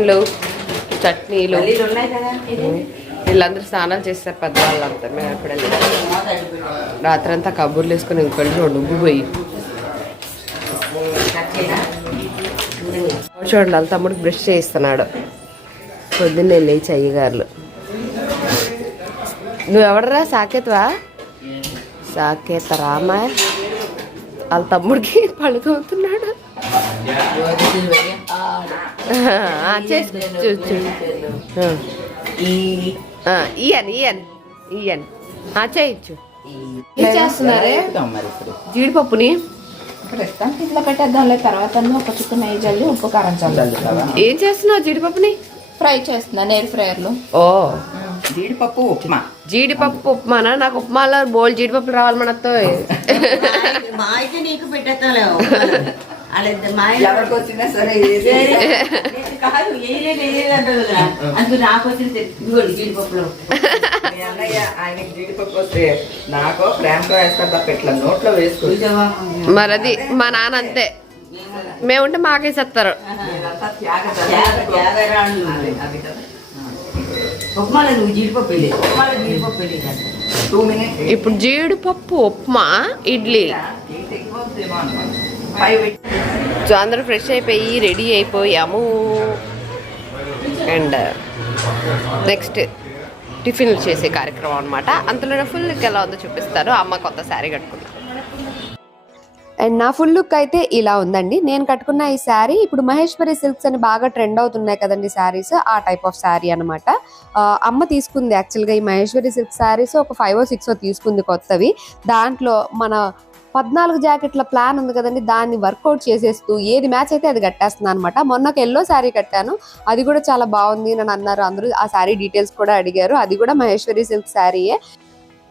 టిఫిన్లు చట్నీలు. వీళ్ళందరూ స్నానాలు చేస్తారు పెద్దవాళ్ళంతా. మేము వెళ్ళాం రాత్రంతా కబుర్లు వేసుకుని ఉబ్బిపోయి కట్ చేయనా చూడండి వాళ్ళ తమ్ముడు బ్రష్ చేయిస్తున్నాడు. పొద్దున్నే లేచి అయ్యగారులు. నువ్వెవడరా సాకేత్వా? సాకేత రామా. వాళ్ళ తమ్ముడికి పడుకోతున్నాడు. ఇయ్యను ఇయ్యను ఇయ్యను చేస్తున్నారే? జీడిపప్పుని? ప్రస్తుతానికి ఇట్లా పెట్టేద్దాంలే. తర్వాత ఒక చుక్క నెయ్యి జల్లి ఉప్పు కారం చల్లి చల్లుతావా ఏం చేస్తున్నావు జీడిపప్పుని? ఫ్రై చేస్తున్నాను ఎయిర్ ఫ్రైయర్లో. ఓ. జీడిపప్పు ఉప్మా. జీడిపప్పు ఉప్మానా? నాకు ఉప్మాలో బోల్ జీడిపప్పులు రావాలి మనతో మా అయితే నీకు పెట్టేస్తాలే. మా ఎవరికి వచ్చినా సరే కాదు ఏలేదు ఏలేదు అంటారు కదా అందుకు నాకు వచ్చిన ఇదిగోండి జీడిపప్పులో మీ అన్నయ్య ఆయనకి జీడిపప్పు వస్తే నాకు ప్రేమతో వేస్తారు తప్ప ఇట్లా నోట్లో వేసుకో చూసావా మరి అది మా నాన్న అంతే మేముంటే మాకేసేస్తారు ఇప్పుడు జీడిపప్పు ఉప్మా ఇడ్లీ ఫైవ్ సో అందరూ ఫ్రెష్ అయిపోయి రెడీ అయిపోయాము అండ్ నెక్స్ట్ టిఫిన్లు చేసే కార్యక్రమం అనమాట అంతలోనే ఫుల్ లుక్ ఎలా ఉందో చూపిస్తారు. అమ్మ కొత్త శారీ కట్టుకుంది. అండ్ నా ఫుల్ లుక్ అయితే ఇలా ఉందండి. నేను కట్టుకున్న ఈ శారీ ఇప్పుడు మహేశ్వరి సిల్క్స్ అని బాగా ట్రెండ్ అవుతున్నాయి కదండి శారీస్ ఆ టైప్ ఆఫ్ శారీ అనమాట అమ్మ తీసుకుంది యాక్చువల్గా ఈ మహేశ్వరి సిల్క్ శారీస్ ఒక ఫైవ్ సిక్స్ తీసుకుంది కొత్తవి. దాంట్లో మన పద్నాలుగు జాకెట్ల ప్లాన్ ఉంది కదండి దాన్ని వర్కౌట్ చేసేస్తూ ఏది మ్యాచ్ అయితే అది కట్టేస్తున్నాను అనమాట మొన్న ఒక ఎల్లో శారీ కట్టాను అది కూడా చాలా బాగుంది అని అన్నారు అందరూ ఆ శారీ డీటెయిల్స్ కూడా అడిగారు అది కూడా మహేశ్వరి సిల్క్ శారీయే.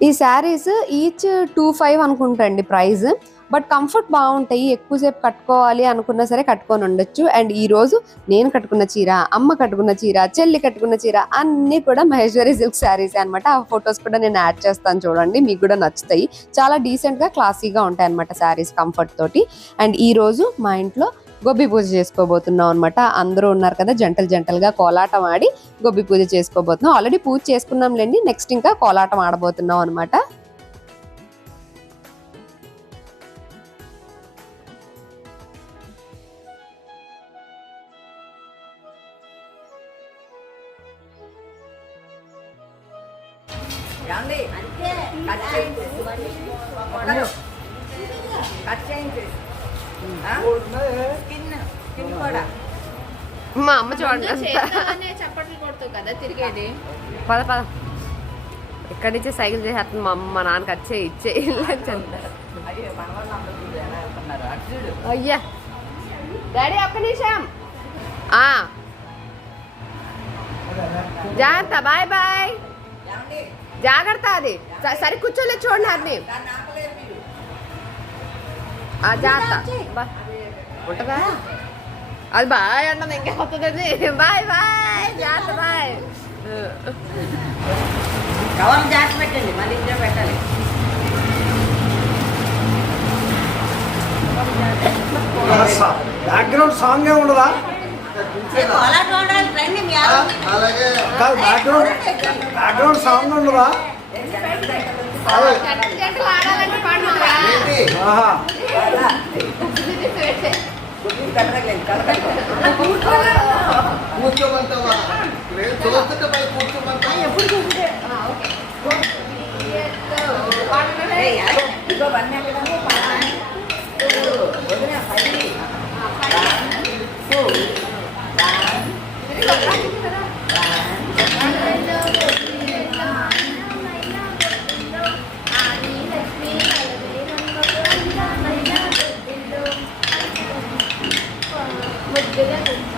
ఈ శారీస్ ఈచ్ టూ ఫైవ్ అనుకుంటండి ప్రైస్. బట్ కంఫర్ట్ బాగుంటాయి ఎక్కువసేపు కట్టుకోవాలి అనుకున్నా సరే కట్టుకొని ఉండొచ్చు. అండ్ ఈ రోజు నేను కట్టుకున్న చీర అమ్మ కట్టుకున్న చీర చెల్లి కట్టుకున్న చీర అన్నీ కూడా మహేశ్వరి సిల్క్ శారీస్ అనమాట ఆ ఫొటోస్ కూడా నేను యాడ్ చేస్తాను చూడండి మీకు కూడా నచ్చుతాయి. చాలా డీసెంట్గా క్లాసీగా ఉంటాయి అనమాట శారీస్ కంఫర్ట్ తోటి. అండ్ ఈ రోజు మా ఇంట్లో గొబ్బి పూజ చేసుకోబోతున్నాం అనమాట అందరూ ఉన్నారు కదా జంటలు జంటలుగా కోలాటం ఆడి గొబ్బి పూజ చేసుకోబోతున్నాం. ఆల్రెడీ పూజ చేసుకున్నాంలేండి నెక్స్ట్ ఇంకా కోలాటం ఆడబోతున్నాం అనమాట మా అమ్మ చూడండి. అంతా. చప్పట్లు కొడుతూ కదా తిరిగేది? పద పద. ఇక్కడి నుంచే సైకిల్ చేసేస్తుంది మా అమ్మ. మా నాన్నకి వచ్చే ఇచ్చే అయ్యో డాడీ ఒక్క నిమిషం. ఆ. జాగ్రత్త. Bye bye? జాగ్రత్త అది. సరి కూర్చోలేదు చూడండి అది ఆ జాగ్రత్త. ఉంటుందా? అది బాయ్ అంటుంది ఇంకా వస్తుంది బాయ్ బాయ్. జాగ్రత్త బాయ్. కవర్ జాగ్రత్త పెట్టండి మళ్ళీ ఇంట్లో పెట్టాలి. బ్యాక్గ్రౌండ్ సాంగ్ ఏ ఉండదా? కాదు బ్యాక్గ్రౌండ్ బ్యాక్గ్రౌండ్ సాంగ్ ఉండదా? కూర్చోమంటావా? చూస్తుంటే మరి కూర్చోమంటావా? ఏయ్, అదే, ఇదిగో వన్ ఎక్కడ Yeah.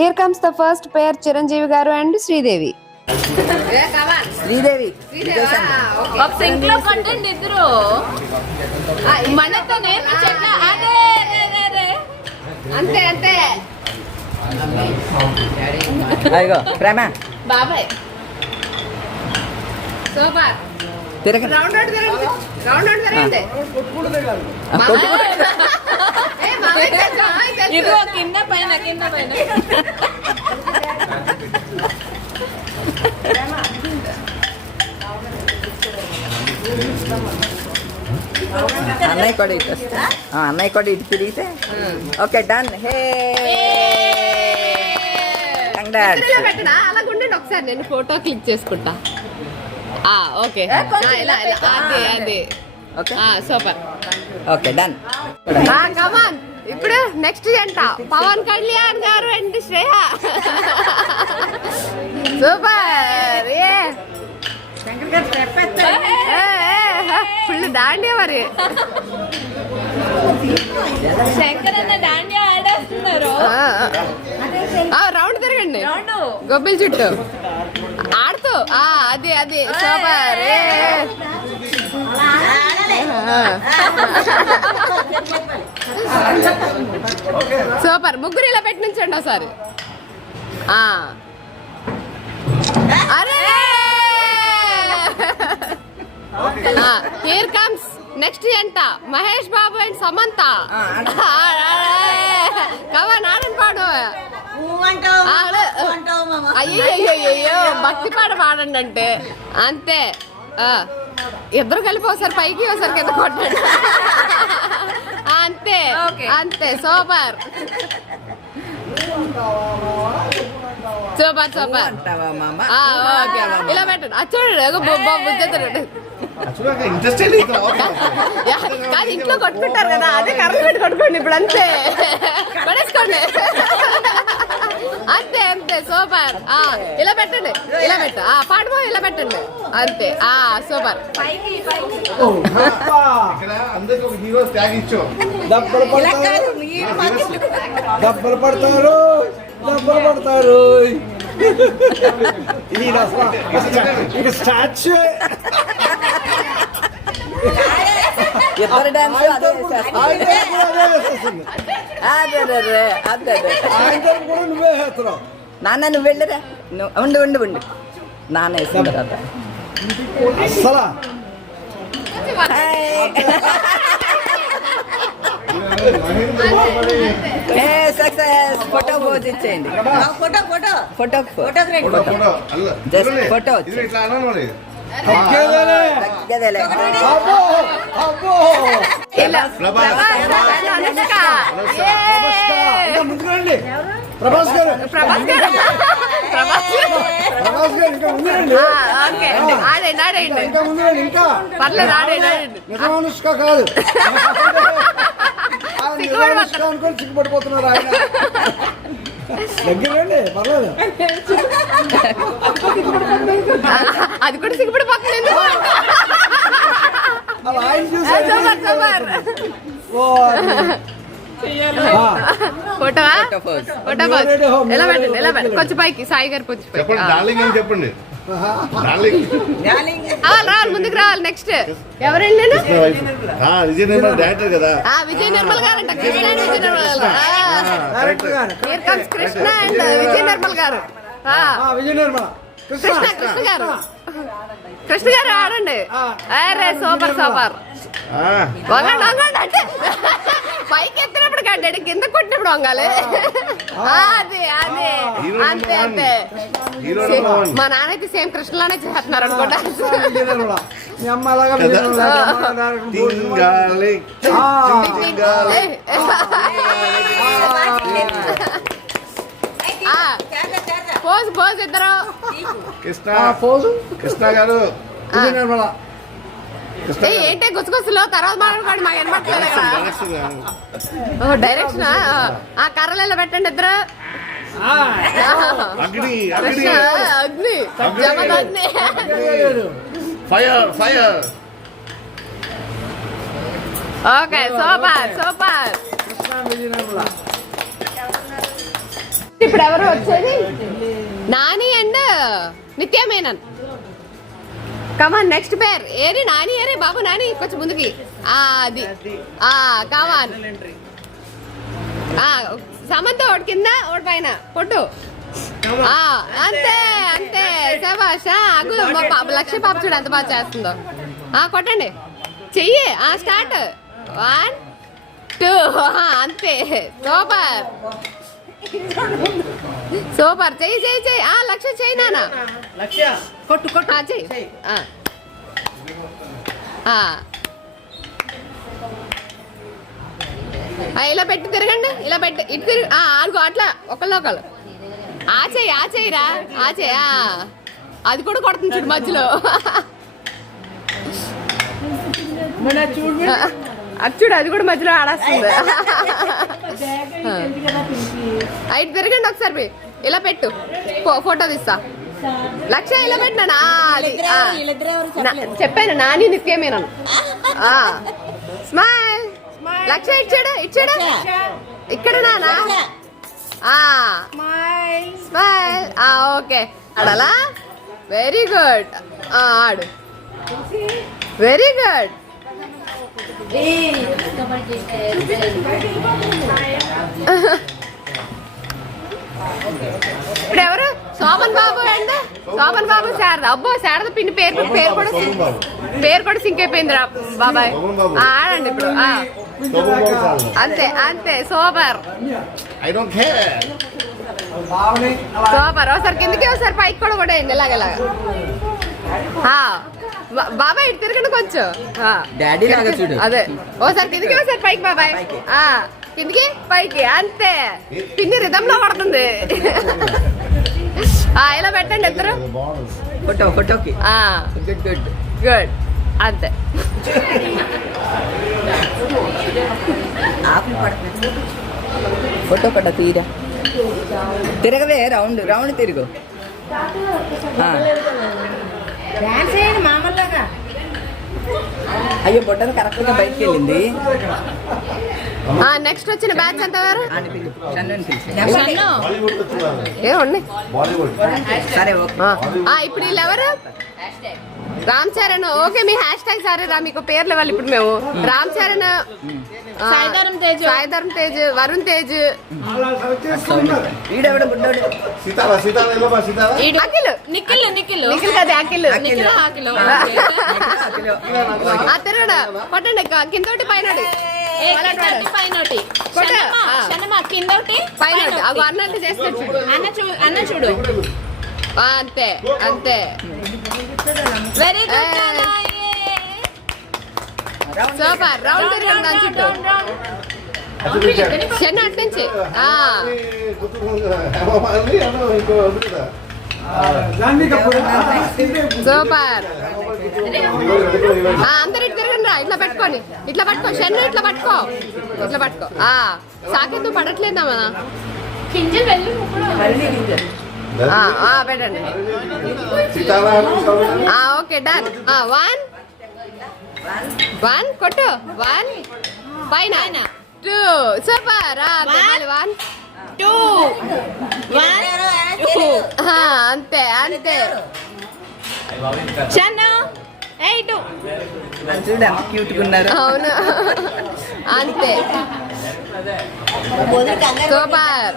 Here comes the first pair Chiranjeevi garu and Sridevi Sridevi ఒక సింక్లో కొట్టండి ఇద్దరు. మనతో అదే. అంతే అంతే. అయ్యో ప్రేమ. బాబాయ్. సూపర్. తిరగండి. రౌండ్ రౌండ్ తిరగండి. రౌండ్ రౌండ్ ఇదిగో కింద పైన కింద పైన. అన్నయ్య కూడా ఇటు వస్తే. అన్నయ్య కూడా ఇటు తిరిగితే. Okay done. హే. ఒకసారి. నేను ఫోటో క్లిక్ చేసుకుంటా. ఆ ఓకే. ఆ, ఇలా ఇలా అది అది. ఓకే. ఆ super. Okay done. Come on ఇప్పుడు నెక్స్ట్ అంట పవన్ కళ్యాణ్ గారు అండ్ శ్రేయ. సూపర్ ఏ. ఫుల్ దాండి మరి. శంకర్ అన్న దాండియా ఆడేస్తున్నారు రౌండ్ తిరగండి. గొబ్బిల్ చుట్టూ. ఆడుతూ. ఆ అది అది. సూపర్ ఏ. సూపర్. ముగ్గురు ఇలా పెట్టి నుంచండి ఒకసారి. ఆ. అరే! హియర్ కమ్స్ నెక్స్ట్ ఎంట మహేష్ బాబు అండ్ సమంత. కవన్ ఆడని పాడు. అయ్యో భక్తి పాట పాడండి అంటే అంతే. ఇద్దరు కలిపి ఒకసారి పైకి ఒకసారి కింద కొట్టండి. అంతే సూపర్ సూపర్ సూపర్ ఇలా పెట్టండి అది చూడండి బుద్ధి ఇంట్రెస్ట్ కాదు ఇంట్లో కొట్టుకుంటారు కదా అదే కర్రలు పెట్టి కొట్టుకోండి ఇప్పుడు అంతే. పడేసుకోండి. అంతే అంతే సూపర్. ఆ ఇలా పెట్టండి ఇలా పెట్టు. ఆ పాడుమో ఇలా పెట్టండి. అంతే ఆ సూపర్. ఇక్కడ అందరికి ఒక హీరో ట్యాగ్ ఇచ్చాం. దెబ్బలు పడతారు. దెబ్బలు పడతారు. స్టాచ్యూ. ఇద్దరు డాన్స్ అదే వేసేస్తుంది అదే అదే కూడా నువ్వే వేస్తున్నావు నాన్న నువ్వు వెళ్ళిరా? ఉండు ఉండు ఉండు. నాన్న వేసిన తర్వాత అసలా ఏ సక్సెస్. ఫోటో పోజ్ ఇచ్చేయండి. Photo photo. Photo photo photo. Prabhas. Garu Prabhas garu. Prabhas గారు. ఇంకా ఆడండి ఆడండి. ఇంకా ఇంకా పర్లేదు ఆడండి కాదు. అనుకొని సిగ్గుపడిపోతున్నారు ఆయన. దగ్గర రండి పర్లేదు. అది కూడా ఎందుకు? అలా ఆయన సూపర్ సూపర్. ఓ, ఆ, ఫోటో. ఫోటో బాస్ ఎలా పెట్టండి ఎలా పెట్టండి? కొంచెం పైకి సాయి గారు కొంచెం పైకి. చెప్పండి ఆ. డార్లింగ్ అని చెప్పండి. డార్లింగ్ రావాలి రావాలి ముందుకు రావాలి నెక్స్ట్ ఎవరండి నేను ఆ, విజయ్ నిర్మల్ డైరెక్టర్ కదా ఆ, విజయ్ నిర్మల్ గారు అంట Krishna and Vijay Nirmal garu director garu here comes Krishna and Vijay Nirmal garu ఆ, ఆ, విజయ నిర్మల కృష్ణ కృష్ణ గారు కృష్ణ గారు ఆడండి అరే సూపర్ సూపర్ ఆ, వంగండి వంగండి అంటే పైకి ఎత్తినప్పుడు కట్టాడు కింద కొట్టినప్పుడు వంగాలి ఆ, అదే అదే హీరో అంతే అంతే. మా నాన్న అయితే సేమ్ కృష్ణలానే చేస్తున్నారు అనుకుంటా. పోజ్ పోజ్ ఇద్దరు. కృష్ణ. పోజు. గారు. ఏంటి? గుసగుసలో తర్వాత మాట్లాడుకోండి మాకు వినపట్లేదు డైరెక్షన్ ఆ కర్రలలో పెట్టండి ఇద్దరు. అగ్ని అగ్ని. కృష్ణ అగ్ని. Jamadagni fire fire okay super super ఇప్పుడు ఎవరు వచ్చేది? నాని అండ్ నిత్య మేనన్ కమాన్ నెక్స్ట్ పేర్ ఏరి నాని ఏరి బాబు నాని కొంచెం ముందుకి. ఆ అది. ఆ కమాన్ ఆ సమంత ఒకటి కింద ఒకటి పైన. పొట్టు ఆ అంతే అంతే. శబాష్ అగు మా పాప లక్ష్య పాప చూడు ఎంత బాగా చేస్తుందో. ఆ కొట్టండి. చెయ్యి. ఆ స్టార్ట్. One two. అంతే. సూపర్. సూపర్. చెయ్యి చెయ్యి చెయ్యి. ఆ లక్ష్య చెయ్యి నాన్న. కొట్టు కొట్టు. చెయ్యి. ఇలా పెట్టి తిరగండి. ఇలా పెట్టి ఇటు తిరిగి. ఆ, ఆడుకో అట్లా ఒకళ్ళు ఒకళ్ళు. ఆ చెయ్యి ఆ చెయ్యిరా ఆ. చెయ్యి ఆ. అది కూడా కొడుతుంది చూడు మధ్యలో. అది చూడు అది కూడా మధ్యలో ఆడేస్తుంది. ఇటు తిరగండి ఒకసారి. ఇలా పెట్టు. ఫో- ఫోటో తీస్తా. లక్ష్య ఇలా పెట్టినా అది ఆ. నా- చెప్పాను నాని నిత్యమేనను. స్మైల్. లక్ష్య ఇచ్చాడు ఇచ్చాడు? ఇక్కడ నానా? Smile okay. ఆడాలా? వెరీ గుడ్ ఆడు. వెరీ గుడ్ ఇప్పుడు ఎవరు? శోభన్ బాబు అండి? శోభన్ బాబు శారద. అబ్బో శారద పిన్ని పేరు పేరు కూడా. పేరు కూడా సింక్ అయిపోయింది రా బాబాయ్ ఆడండి ఇప్పుడు. అంతే అంతే సూపర్ ఐ డోంట్ కేర్ బావని అలా సూపర్ ఒకసారి కిందకి ఒకసారి పైకి కూడా కొడేయండి ఇలాగ ఇలాగ. ఆ, బా- బాబాయ్ ఇటు తిరగండి కొంచెం. ఆ. డాడీ లాగా చూడు. అదే. ఓసారి కిందకి ఒకసారి పైకి బాబాయ్. ఆ. కిందకి పైకి. అంతే. పిన్ని రిధంలో పడుతుంది. ఇలా పెట్టండి ఇద్దరు? ఫోటో ఫోటోకి. ఆ. గుడ్ గుడ్ గుడ్ అంతే. ఫోటో కట్ట తీరా. తిరగవే రౌండ్ రౌండ్ తిరుగు. డాన్స్ చేయండి మామూలుగా. అయ్యో బొట్టను కరెక్ట్గా బయటికి వెళ్ళింది ఆ నెక్స్ట్ వచ్చిన బ్యాచ్ ఎంత వారు? అని పిలు షన్నుని పిలిచి బాలీవుడ్ వచ్చినారు ఏ ఉన్నాయి. బాలీవుడ్ సరే ఓకే. ఆ, ఆ, ఇప్పుడు వీళ్ళు ఎవరు? రామ్ చరణ్ ఓకే మీ హ్యాష్ ట్యాగ్ సరే రా మీకు పేర్లు ఇవ్వాలి ఇప్పుడు మేము. రామ్ చరణ్ సాయిధరం తేజ్. సాయిధరం తేజ్ వరుణ్ తేజ్. అఖిల్. నిఖిల్ నిఖిల్. నిఖిల్ కదా అఖిల్. నిఖిల్ ఆ తిరగడ కిందోటి పైన అన్న చూడు. అన్న చూడు. ఆ, అంతే అంతే. Very good. సూపర్ రౌండ్ తిరగండి దాని చుట్టూ చెన్న అటు నుంచి. సూపర్. ఆ, అందరు ఇటు తిరగండి రా ఇట్లా పెట్టుకోని. ఇట్లా పట్టుకో చెన్న ఇట్లా పట్టుకో. ఇట్లా పట్టుకో. ఆ సాకెత్తు పడట్లేదా మన? కింజ పెట్టండి. Okay done. ఆ, వన్. వన్ కొట్టు. వన్. పైన. Two. Super. One. Two. One. అంతే అంతే. ఎయిట్ ఉన్నారు. అవును. అంతే. Super.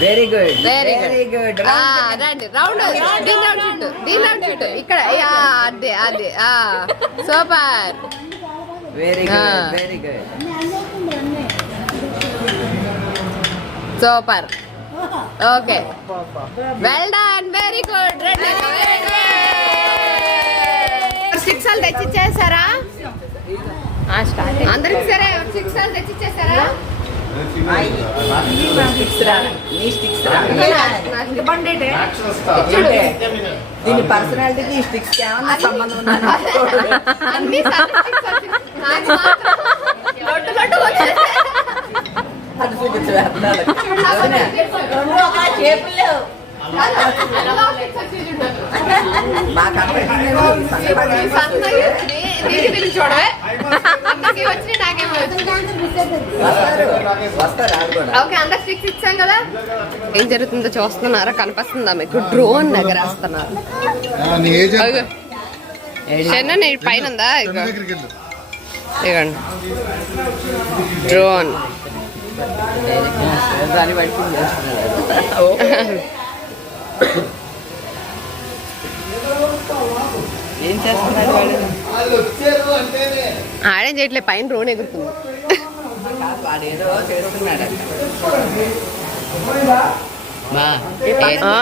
Very good very very good రండి రౌండ్ దీని రౌండ్ చుట్టూ దీని రౌండ్ చుట్టూ ఇక్కడ అదే అదే ఆ. Super very. Good very good super okay well done very good రండి సిక్స్ తెచ్చిచ్చేసారా? అందరికి సరే సిక్స్ తెచ్చిచ్చేసారా? దీని పర్సనాలిటీకి ఈ స్టిక్స్ ఏమన్నా సంబంధం చూడండి. మాకు చూడవే. వాళ్ళు ఇచ్చాం కదా? ఏం జరుగుతుందో చూస్తున్నారా? కనిపిస్తుందా మీకు? డ్రోన్ ఎగరేస్తున్నారు పైన ఉందా? ఇగో. ఇగోండి. డ్రోన్. ఏం చేస్తున్నాడు వాడు ఆడేం చేయట్లే పైన డ్రోన్ ఎగురుతుంది. ఆ.